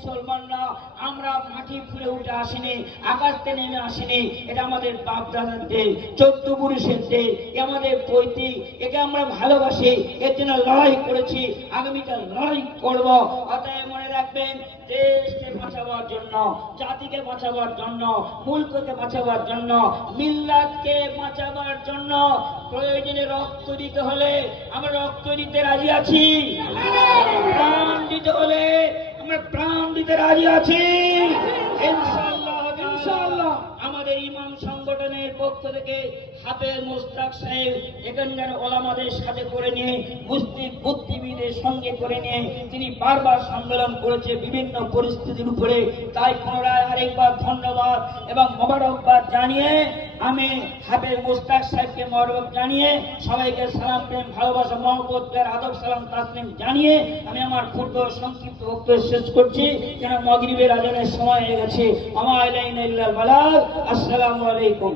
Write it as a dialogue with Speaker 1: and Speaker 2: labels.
Speaker 1: মুসলমানরা আমরা মাটি ফুলে উঠে আসেনি আকাশতে নেমে আসিনি এটা আমাদের বাপ দাদার দেশ চোদ্দ পুরুষের দেশ আমাদের পৈতৃক একে আমরা ভালোবাসি এর জন্য লড়াই করেছি আগামীকাল লড়াই করব। অতএব মনে রাখবেন দেশকে বাঁচাবার জন্য জাতিকে বাঁচাবার জন্য মুল্ককে বাঁচাবার জন্য মিল্লাতকে বাঁচাবার জন্য প্রয়োজনে রক্ত দিতে হলে আমরা রক্ত দিতে রাজি আছি। প্রাণ দিতে রাজি আছি ইনশাআল্লাহ ইনশাআল্লাহ আমাদের ইমাম সংগঠনের পক্ষ থেকে হাফেজ মুস্তাক সাহেব এখানকার ওলামাদের সাথে করে নিয়ে, মুসলিম বুদ্ধিবিদের সঙ্গে করে নিয়ে তিনি বারবার সম্মেলন করেছে বিভিন্ন পরিস্থিতির উপরে। তাই পুনরায় আরেকবার ধন্যবাদ এবং মোবারকবাদ জানিয়ে আমি হাফেজ মুস্তাক সাহেবকে মরবক জানিয়ে সবাইকে সালাম, প্রেম, ভালোবাসা মহব্বতের আদব, সালাম, তাসলিম জানিয়ে আমি আমার ক্ষুদ্র সংক্ষিপ্ত বক্তব্য শেষ করছি। কেন মগরিবের আজানের সময় হয়ে গেছে। আমার আসসালামু আলাইকুম।